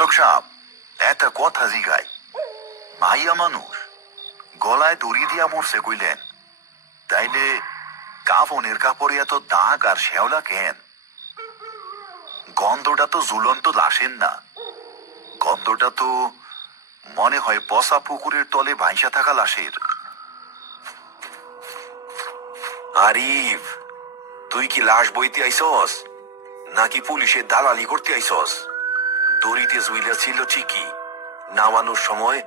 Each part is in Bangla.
ঘটক সাহেব, একটা কথা জিগাই। মাইয়া মানুষ গলায় দড়ি দিয়া মরছে কইলেন, তাইলে কাফনের কাপড়ে এত দাগ আর শ্যাওলা কেন? গন্ধটা তো ঝুলন্ত লাশের না, গন্ধটা তো মনে হয় পচা পুকুরের তলে ভাইসা থাকা লাশের। আরিফ, তুই কি লাশ বইতে আইসস নাকি পুলিশের দালালি করতে আইসস? দড়িতে জুইলা ছিল ঠিকই, নামানোর সময়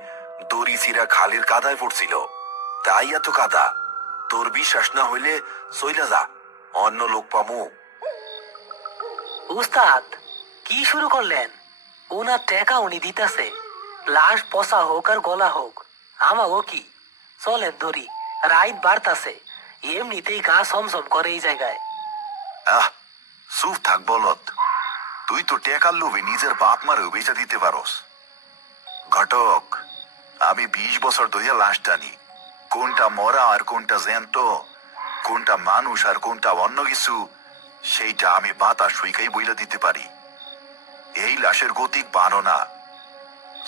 দড়ি চিরা খালের কাদায় পড়ছিল, তাই এত কাদা। তোর বিশ্বাস না হইলে চইলা যা, অন্য লোক পামু। উস্তাদ, কি শুরু করলেন? ওনার টাকা উনি দিতেছে, লাশ পচা হোক আর গলা হোক আমাগো কি? চলেন ধরি, রাইত বাড়তাছে, এমনিতেই গা সমসম করে এই জায়গায়। আহ, চুপ থাক বলত। তুই তো টেকার লোভে নিজের বাপ মারেও বেচা দিতে পারস। ঘটক, আমি 20 বছর ধরে লাশ টানি। কোনটা মরা আর কোনটা জ্যান্ত, কোনটা মানুষ আর কোনটা অন্য কিছু, সেইটা আমি বাতাস সুইকাই বইলা দিতে পারি। এই লাশের গতিক 12 না।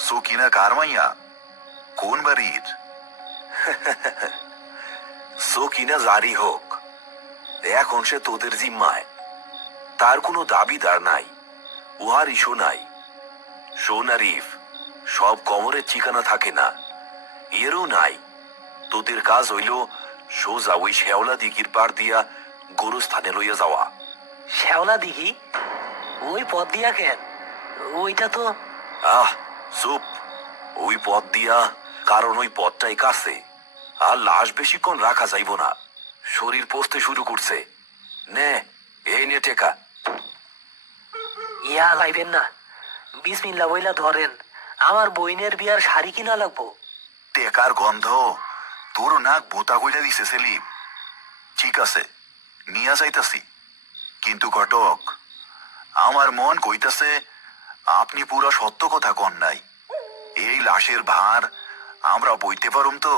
সকিনা কারমাইয়া কোন বাড়ির? সকিনা জারি হোক, এখন সে তোদের জিম্মায়। তার কোনো দাবিদার নাই, উহার ইস্যু নাই। শোন আরিফ, সব কবরের ঠিকানা থাকে না, এরও নাই। তোদের কাজ হইল সোজা ওই শেওলা দিঘির পার দিয়া গরুস্থানে লইয়া যাওয়া। শ্যাওলা দিঘি? ওই পথ দিয়া কেন? ওইটা তো... আহ, চুপ। ওই পথ দিয়া, কারণ ওই পথটাই কাছে, আর লাশ বেশিক্ষণ রাখা যাইব না, শরীর পচতে শুরু করছে। নে, এই নে টেকা। ইয়া লাইবেন না, বিসমিল্লা বইলা ধরেন, আমার বইনের বিয়ার শাড়ি কিনা লাগবো। টেকার গন্ধ তোর নাক বোতা কইরা দিছে সেলিম। ঠিক আছে, নিয়া যাইতাছি, কিন্তু ঘটক, আমার মন কইতাছে আপনি পুরো সত্য কথা কন নাই। এই লাশের ভার আমরা বইতে পারুম তো?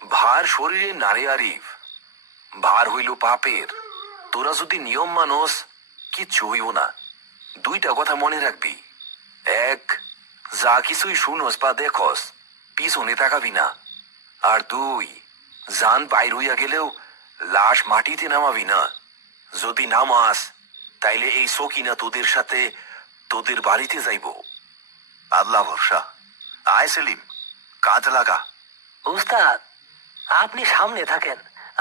ভার শরীরে নারে আরিফ, ভার হইল পাপের। তোরা যদি নিয়ম মানস, কিচ্ছু হইব না। দুইটা কথা মনে রাখবি। এক, যা কিছুই শুনস বা দেখস, পিছনে তাকাবি না। আর দুই, জান বাইর হইয়া গেলেও লাশ মাটিতে নামাবি না। যদি নামাস, তাইলে এই সকিনা তোদের সাথে তোদের বাড়িতে যাইব। আল্লাহ ভরসা। আয় সেলিম, কাজ লাগা। উস্তাদ, আপনি সামনে থাকেন,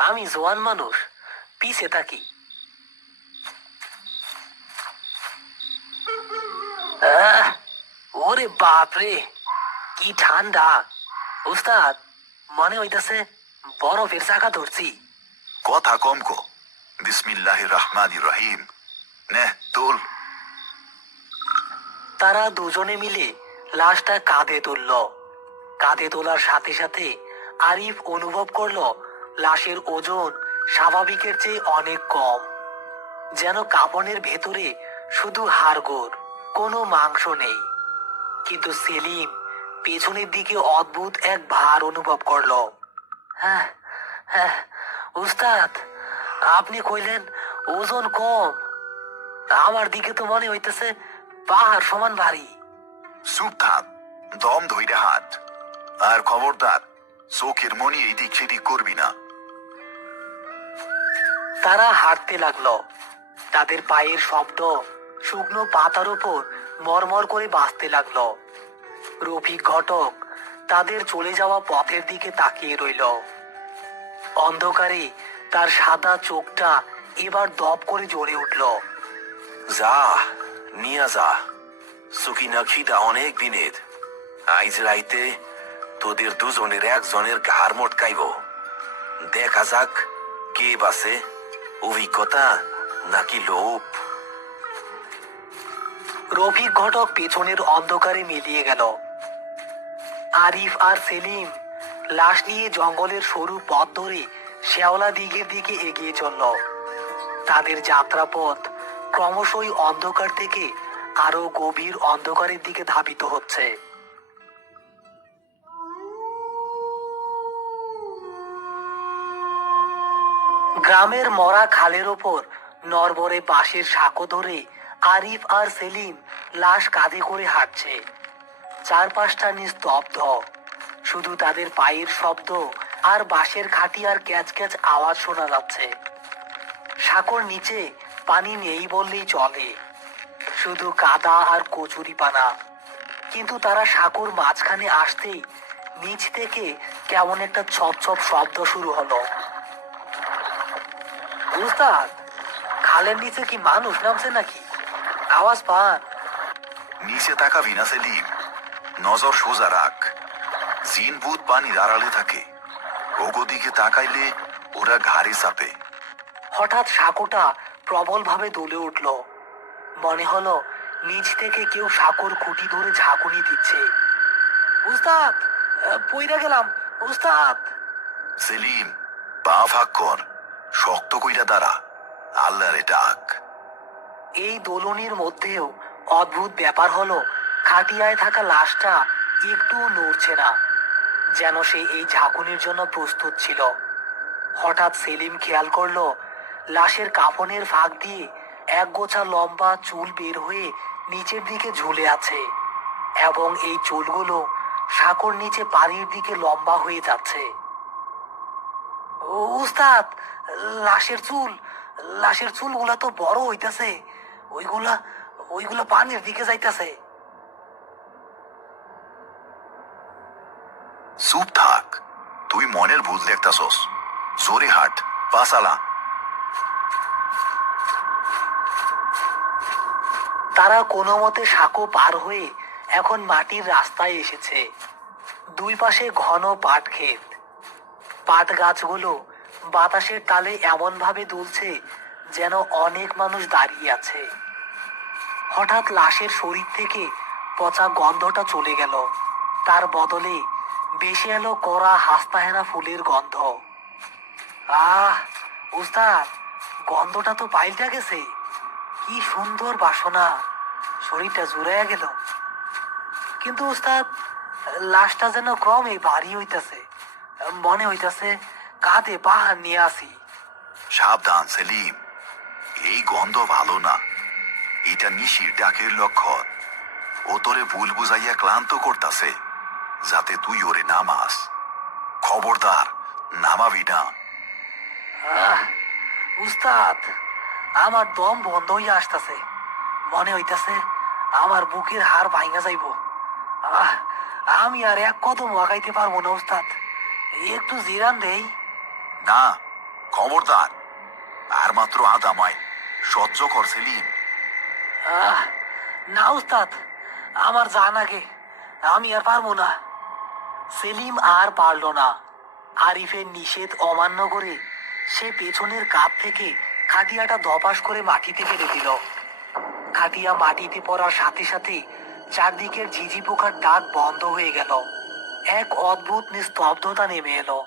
আমি জোয়ান মানুষ, পিছে থাকি। আহ, ওরে বাপরে, কি ঠান্ডা! উস্তাদ, মনে হইতাছে বরফের চাকা ধরছি। কথা কম কো। বিসমিল্লাহির রহমানির রহিম। নে তোল। তারা দুজনে মিলে লাশটা কাঁধে তুলল। কাঁধে তোলার সাথে সাথে আরিফ অনুভব করলো লাশের ওজন স্বাভাবিকের চেয়ে অনেক কম, যেন কাপনের ভেতরে শুধু হাড়গোড়, কোনো মাংস নেই। কিন্তু সেলিম পেছনের দিকে অদ্ভুত এক ভার অনুভব করলো। হ্যাঁ, হ্যাঁ, উস্তাদ, আপনি কইলেন ওজন কম, আমার দিকে তো মনে হইতেছে পাহাড় সমান ভারী। চুপ থাক, দম ধইরে হাত। আর খবরদার, চোখের মনি এই দিক সেদিক করবি না। তারা হাঁটতে লাগলো। তাদের পায়ের শব্দ শুকনো পাতার উপর মরমর করে বাজতে লাগলো। রফিক ঘটক তাদের চলে যাওয়া পথের দিকে তাকিয়ে রইল। অন্ধকারে তার সাদা চোখটা এবার দপ করে জ্বলে উঠল। যা, নিয়া যা। সুকিনা খিদা অনেক দিনের। আইজ রাইতে তোদের দুজনের একজনের ঘাড় মটকাইব। দেখা যাক কে বাসে, অভিজ্ঞতা নাকি লোভ। রফিক ঘটক পেছনের অন্ধকারে মিলিয়ে গেল। আরিফ আর সেলিম লাশ নিয়ে জঙ্গলের সরু পথ ধরে শেওলা দিঘির দিকে এগিয়ে চলল। তাদের যাত্রাপথ ক্রমশই অন্ধকার থেকে আরো গভীর অন্ধকারের দিকে ধাবিত হচ্ছে। গ্রামের মরা খালের ওপর নরবরে বাঁশের সাঁকো ধরে আরিফ আর সেলিম লাশ কাঁধে করে হাঁটছে। চারপাশটা নিস্তব্ধ, শুধু তাদের পায়ের শব্দ আর বাঁশের খাটিয়ার ক্যাচ ক্যাচ আওয়াজ শোনা যাচ্ছে। সাঁকোর নিচে পানি নেই বললেই চলে, শুধু কাদা আর কচুরিপানা। কিন্তু তারা সাঁকোর মাঝখানে আসতেই নিচ থেকে কেমন একটা ছপ ছপ শব্দ শুরু হলো। উস্তাদ, খালের নিচে কি মানুষ নামছে নাকি? আওয়াজ পান? নিচে তাকাবি না সেলিম, নজর সোজা রাখ। জিন ভূত পানির আড়ালে থাকে, ওগোদিকে তাকাইলে ওরা ঘাড়ে চাপে। হঠাৎ সাঁকোটা প্রবলভাবে দুলে উঠল। মনে হলো নিচ থেকে কেউ সাঁকোর খুঁটি ধরে ঝাঁকুনি দিচ্ছে। উস্তাদ, পইরা গেলাম উস্তাদ। সেলিম, পা ফাঁক কর, শক্ত কইরা দাঁড়া, আল্লাহরে ডাক। এই দোলনির মধ্যেও অদ্ভুত ব্যাপার হলো, খাটিয়ায় থাকা লাশটা একটুও নড়ছে না, যেন সে এই ঝাঁকুনির জন্য প্রস্তুত ছিল। হঠাৎ সেলিম খেয়াল করলো লাশের কাফনের ফাঁক দিয়ে এক গোছা লম্বা চুল বের হয়ে নিচের দিকে ঝুলে আছে, এবং এই চুলগুলো সাঁকোর নিচে পানির দিকে লম্বা হয়ে যাচ্ছে। উস্তাদ, লাশের চুলগুলা তো বড় হইতাছে, ওইগুলা ওইগুলা পানির দিকে যাইতাছে। চুপ থাক, তুই মনের ভুল দেখতাছস। জোরে হাট, পা চালা। তারা কোনো মতে সাঁকো পার হয়ে এখন মাটির রাস্তায় এসেছে। দুই পাশে ঘন পাট ক্ষেত। পাট গাছগুলো বাতাসের তালে এমন ভাবে দুলছে যেন অনেক মানুষ দাঁড়িয়ে আছে। হঠাৎ লাশের শরীর থেকে পচা গন্ধটা চলে গেল, তার বদলে বেশি এলো কড়া হাসতাহেনা ফুলের গন্ধ। আহ উস্তাদ, গন্ধটা তো পাল্টা গেছে। কি সুন্দর বাসনা, শরীরটা জুড়াইয়া গেল। কিন্তু উস্তাদ, লাশটা যেন ক্রমে ভারী হইতাছে, মনে হইতাছে কাঁধে পাহাড় নিয়ে আসি। সাবধান সেলিম, এই গন্ধ ভালো না। এটা নিশির ডাকের লক্ষণ। ও তোরে ভুল বুঝাইয়া ক্লান্ত করতাছে, যাতে তুই ওরে নামাস। খবরদার, নামাবি না। আহ উস্তাদ, আমার দম বন্ধ হইয়া আসতাছে, মনে হইতাছে আমার বুকের হাড় ভাঙা যাইব। আহ আমি আর এক কদম আগাইতে পারবো না উস্তাদ, একটু জিরান দেই। না, খবরদার, আর মাত্র আধা মাইল, সহ্য কর সেলিম। আহ না উস্তাদ, আমার জান আগে, আমি আর পারবো না। সেলিম আর পারল না। আরিফের নিষেধ অমান্য করে সে পেছনের কাপ থেকে খাটিয়াটা ধপাস করে মাটিতে ফেলে দিল। খাটিয়া মাটিতে পড়ার সাথে সাথে চারদিকের ঝিঝি পোকার ডাক বন্ধ হয়ে গেল। এক অদ্ভুত নিস্তব্ধতা নেমে এলো।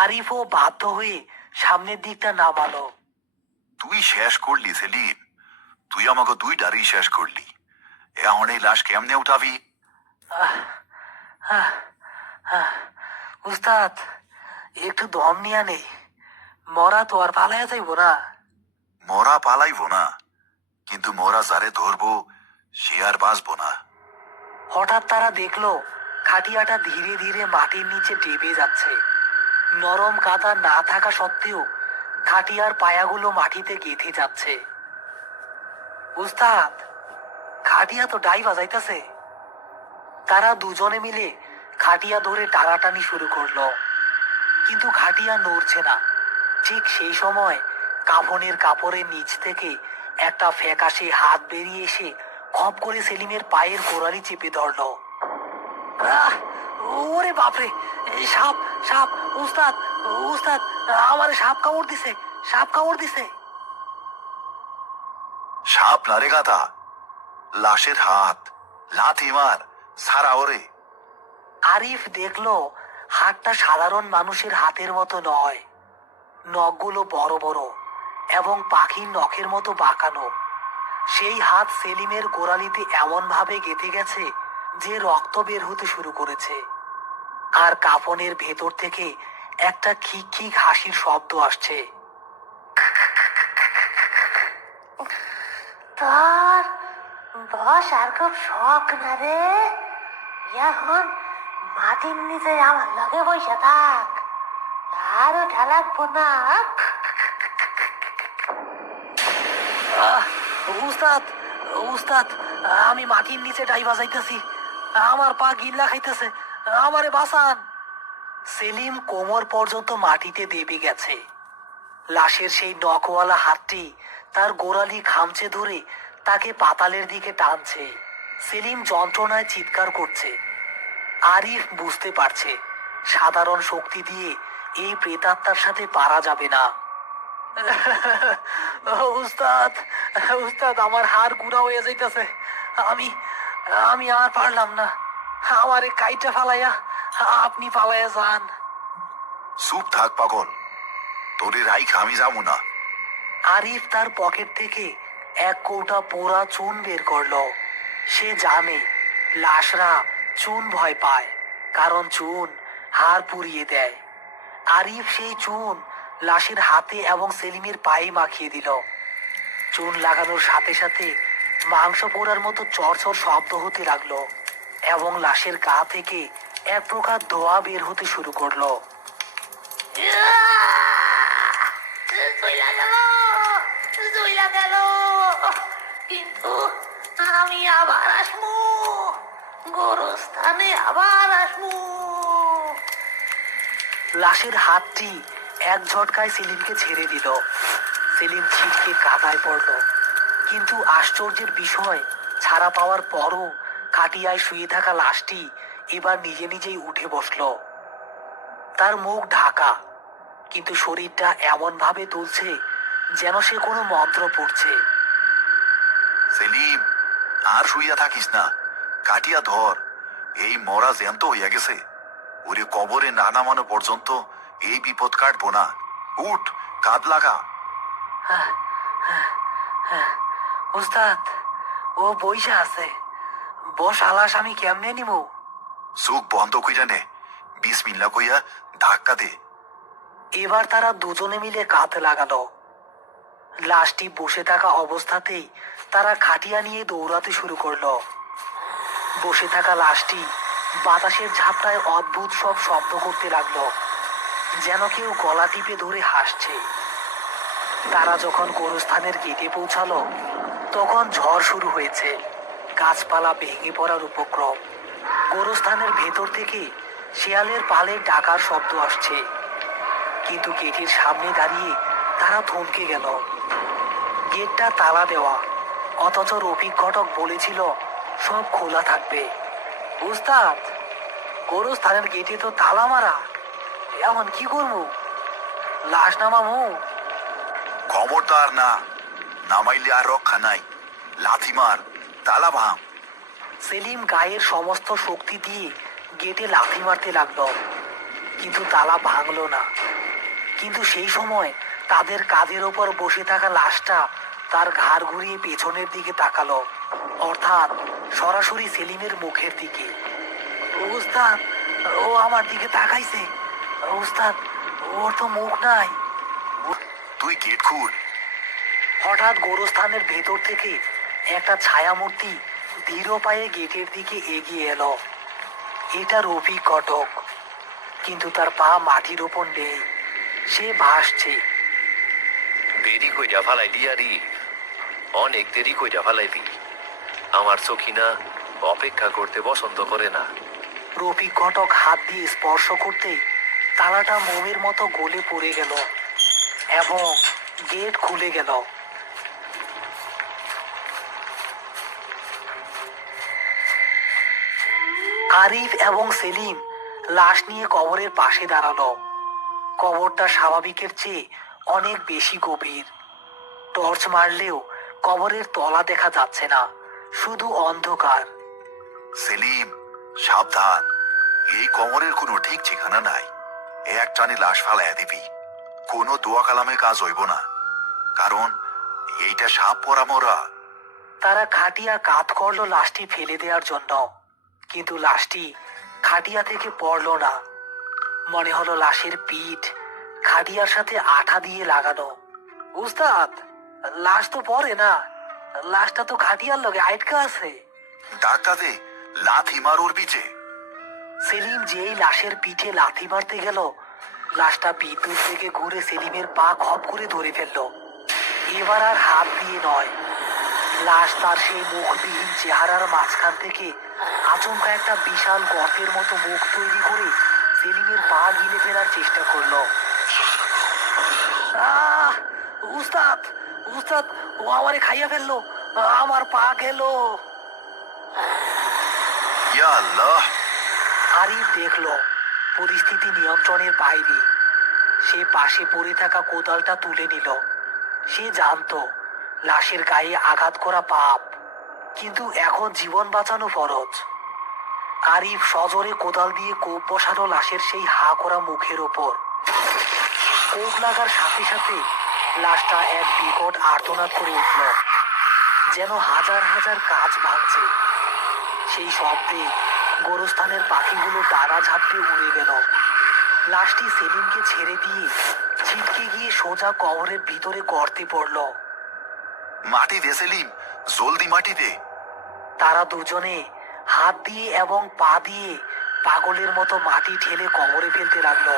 আরিফও বাধ্য হয়ে সামনের দিকটা নামালো। তুই শেষ করলি সেলিম, তুই আমাকে দুই ডারি শেষ করলি। এখন এই লাশ কেমনে উঠাবি? উস্তাদ, একটু দম নিয়া নেই, মরা তো আর পালাইয়া যাইব না। মরা পালাইব না, কিন্তু মরা যারে ধরবো সে আর বাঁচবো না। হঠাৎ তারা দেখলো খাটিয়াটা ধীরে ধীরে মাটির নিচে ডেবে যাচ্ছে। নরম কাদা না থাকা সত্ত্বেও খাটিয়ার পায়াগুলো মাটিতে গেঁথে যাচ্ছে। উস্তাদ, খাটিয়া তো ডাইবা যাইতাছে। তারা দুজনে মিলে খাটিয়া ধরে টানাটানি শুরু করলো, কিন্তু খাটিয়া নড়ছে না। ঠিক সেই সময় কাফনের কাপড়ের নিচ থেকে একটা ফ্যাকাশে হাত বেরিয়ে এসে খপ করে সেলিমের পায়ের গোড়ালি চেপে ধরলো। আহ! ওরে বাপরে, সাপ সাপ! উস্তাদ উস্তাদ, আমারে সাপ কামড় দিছে, সাপ কামড় দিছে। সাপ না রে গাধা, লাশের হাত, লাথি মার, সারা ওরে। আরিফ দেখলো হাতটা সাধারণ মানুষের হাতের মতো নয়, নখগুলো বড় বড় এবং পাখির নখের মতো বাঁকানো। সেই হাত সেলিমের গোড়ালিতে এমন ভাবে গেঁথে গেছে যে রক্ত বের হতে শুরু করেছে। আর কাফনের ভেতর থেকে একটা খিক খিক হাসির শব্দ আসছে। তোর বস আর খুব শখ না রে, এখন মাটির নিচে আমার লগে বসে থাক, আরো ঢালাকবো না। আহ, উস্তাদ উস্তাদ, আমি মাটির নিচে ডাইবা যাইতেছি, আমার পা গিল্লা খাইতেছে, আমারে বাঁচান। সেলিম কোমর পর্যন্ত মাটিতে দেবে গেছে। লাশের সেই নখওয়ালা হাতটি তার গোড়ালি খামচে ধরে তাকে পাতালের দিকে টানছে। সেলিম যন্ত্রণায় চিৎকার করছে। আরিফ বুঝতে পারছে সাধারণ শক্তি দিয়ে এই প্রেতাত্মার সাথে পারা যাবে না। উস্তাদ উস্তাদ, আমার হাড় গুঁড়া হয়ে যাইতেছে, আমি আমি আর পারলাম না, আমারে কাইটা ফালাইয়া আপনি পালাইয়া যান। চুপ থাক পাগল, তোরে রাইখ আমি যাবো না। আরিফ তার পকেট থেকে এক কৌটা পোড়া চুন বের করলো। সে জানে লাশরা চুন ভয় পায়, কারণ চুন হাড় পুড়িয়ে দেয়। আরিফ সেই চুন লাশের হাতে এবং সেলিমের পায়ে মাখিয়ে দিল। চুন লাগানোর সাথে সাথে মাংস পোড়ার মতো চরচর শব্দ হতে লাগলো এবং লাশের গা থেকে এক প্রকার ধোঁয়া বের হতে শুরু করলো। চইলা গেল, চইলা গেল, কিন্তু আমি আবার আসমু, গোরস্থানে আবার আসমু। লাশের হাতটি এক ঝটকায় সেলিমকে ছেড়ে দিল। সেলিম ছিটকে কাদায় পড়ল, কিন্তু আশ্চর্যের বিষয়, ছাড়া পাওয়ার পরও খাটিয়ায় শুয়ে থাকা লাশটি এবার নিজে নিজেই উঠে বসলো। তার মুখ ঢাকা, কিন্তু শরীরটা এমন ভাবে দুলছে যেন সে কোনো মন্ত্র পড়ছে। সেলিম, আর শুইয়া থাকিস না, কাটিয়া ধর, এই মরা জ্যান্ত হইয়া গেছে, ওরে কবরে না নামানো পর্যন্ত এই বিপদ কাটবো না। উঠ, কাঁধ লাগা। উস্তাদ, ও বইসা আছে, বস আলাস আমি কেমনে নিব? চোখ বন্ধ কইরা নে, বিসমিল্লাহ কইয়া ধাক্কা দে। এবার তারা দুজনে মিলে কাঁধ লাগালো। লাশটি বসে থাকা অবস্থাতেই তারা খাটিয়া নিয়ে দৌড়াতে শুরু করলো। বসে থাকা লাশটি বাতাসের ঝাপটায় অদ্ভুত সব শব্দ করতে লাগলো, যেন কেউ গলা টিপে ধরে হাসছে। তারা যখন গোরস্থানের গেটে পৌঁছালো, তখন ঝড় শুরু হয়েছে, গাছপালা ভেঙে পড়ার উপক্রম। গোরস্থানের ভেতর থেকে শেয়ালের পালের ডাকার শব্দ আসছে, কিন্তু গেটের সামনে দাঁড়িয়ে তারা থমকে গেল। গেটটা তালা দেওয়া, অথচ রফিক ঘটক বলেছিল সব খোলা থাকবে। উস্তাদ, গোরস্থানের গেটে তো তালা মারা, এখন কি করবো? লাশ নামামু? খবরদার না, নামাইলে আর রক্ষা নাই, লাথি মার, তালা ভাঙ। সেলিম গায়ের সমস্ত শক্তি দিয়ে গেটে লাথি মারতে লাগলো, কিন্তু তালা ভাঙলো না। কিন্তু সেই সময় তাদের কাঁধের ওপর বসে থাকা লাশটা তার ঘাড় ঘুরিয়ে পেছনের দিকে তাকালো, অর্থাৎ সরাসরি সেলিমের মুখের দিকে। উস্তাদ, ও আমার দিকে তাকাইছে। উস্তাদ, ওর তো মুখ নাই। তুই গেট খুল। হঠাৎ গোরস্থানের ভেতর থেকে একটা ছায়ামূর্তি ধীর পায়ে গেটের দিকে এগিয়ে এলো। এটা রফিক ঘটক, কিন্তু তার পা মাটির ওপর নেই, সে ভাসছে। দেরি কইরা ফালাইলি আরি, অনেক দেরি কইরা ফালাইলি। আমার চোখিনা অপেক্ষা করতে পছন্দ করে না। রফিক ঘটক হাত দিয়ে স্পর্শ করতে তালাটা মোমের মতো গলে পড়ে গেল এবং গেট খুলে গেল। আরিফ এবং সেলিম লাশ নিয়ে কবরের পাশে দাঁড়ালো। কবরটা স্বাভাবিকের চেয়ে অনেক বেশি গভীর। টর্চ মারলেও কবরের তলা দেখা যাচ্ছে না, শুধু অন্ধকার। সেলিম, সাবধান, এই কবরের কোনো ঠিক ঠিকানা নাই, এক টানে লাশ ফালাইয়া দিবি। কোনো দোয়া কালামে কাজ হইব না, কারণ এইটা সাপ পরা মরা। তারা খাটিয়া কাত করলো লাশটি ফেলে দেওয়ার জন্য, কিন্তু লাশটি খাটিয়া থেকে পড়লো না। মনে হলো লাশের পিঠ খাটিয়ার সাথে আঠা দিয়ে লাগানো। উস্তাদ, লাশ তো পড়ে না, লাশটা তো খাটিয়ার লগে আটকা আছে। ধাক্কা দে, লাথি মার ওর পিছে। সেলিম যেই লাশের পিঠে লাথি মারতে গেল, লাশটা ভিতর থেকে ঘুরে সেলিমের পা খপ করে ধরে ফেললো। এবার আর হাত দিয়ে নয়, লাশ তার সেই মুখবিহীন চেহারার মাঝখান থেকে আচমকা একটা বিশাল গর্তের মতো মুখ তৈরি করে সেলিমের পা গিলে ফেলার চেষ্টা করলো। আহ! উস্তাদ, উস্তাদ, ও আমারে খাইয়া ফেললো, আমার পা গেল। ইয়া আল্লাহ! আরিফ দেখলো পরিস্থিতি নিয়ন্ত্রণের বাইরে। সে পাশে পড়ে থাকা কোদালটা তুলে নিল। সে জানতো লাশের গায়ে আঘাত করা পাপ, কিন্তু এখন জীবন বাঁচানো ফরজ। আরিফ সজোরে কোদাল দিয়ে কোপ বসানো লাশের সেই হা করা মুখের ওপর। কোপ লাগার সাথে সাথে লাশটা এক বিকট আর্তনাদ করে উঠল, যেন হাজার হাজার কাঁচ ভাঙছে। সেই শব্দে গোরস্থানের পাখিগুলো ডানা ঝাপটে উড়ে গেল। লাশটি সেলিমকে ছেড়ে দিয়ে ছিটকে গিয়ে সোজা কবরের ভিতরে গর্তে পড়ল। মাটি দে সেলিম, জলদি মাটি দে। তারা দুজনে হাত দিয়ে এবং পা দিয়ে পাগলের মতো মাটি ঠেলে কবরে ফেলতে লাগলো।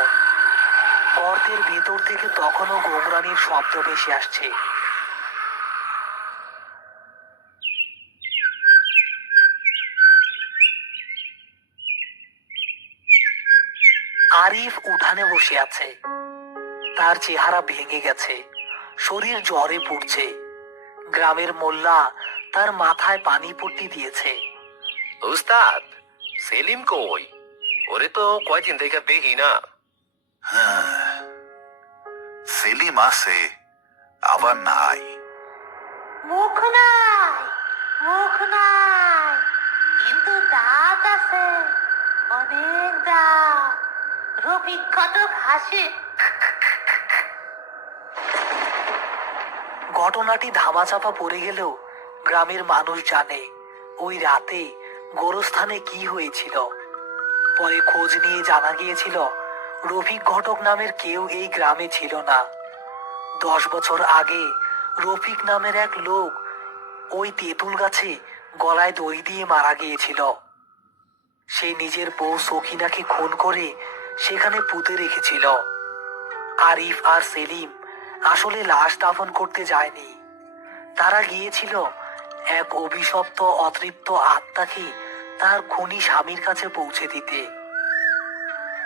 গর্তের ভেতর থেকে তখনও গোমরানির শব্দ ভেসে আসছে। আরিফ উঠানে বসে আছে। তার চেহারা ভেঙে গেছে, শরীর জ্বরে পুড়ছে। গ্রামের মোল্লা তার মাথায় পানি পট্টি দিয়েছে। উস্তাদ, সেলিম কই? ওরে তো কয়দিন থেকে দেখি না। সেলিম আছে, আবার নাই। মুখ নাই, মুখ নাই, কিন্তু দাঁত আছে, অনেক দাঁত। রফিক ঘটক হাসে। ঘটনাটি ধামাচাপা পড়ে গেলেও গ্রামের মানুষ জানে ওই রাতে গোরস্থানে কি হয়েছিল। পরে খোঁজ নিয়ে জানা গিয়েছিল রফিক ঘটক নামের কেউ এই গ্রামে ছিল না। 10 বছর আগে রফিক নামের এক লোক ওই তেঁতুল গাছে গলায় দড়ি দিয়ে মারা গিয়েছিল। সে নিজের বউ সখিনাকে খুন করে সেখানে পুঁতে রেখেছিল। আরিফ আর সেলিম আসলে লাশ দাফন করতে যায়নি। তারা গিয়েছিল এক অভিশপ্ত অতৃপ্ত আত্মাকে তার খুনি স্বামীর কাছে পৌঁছে দিতে।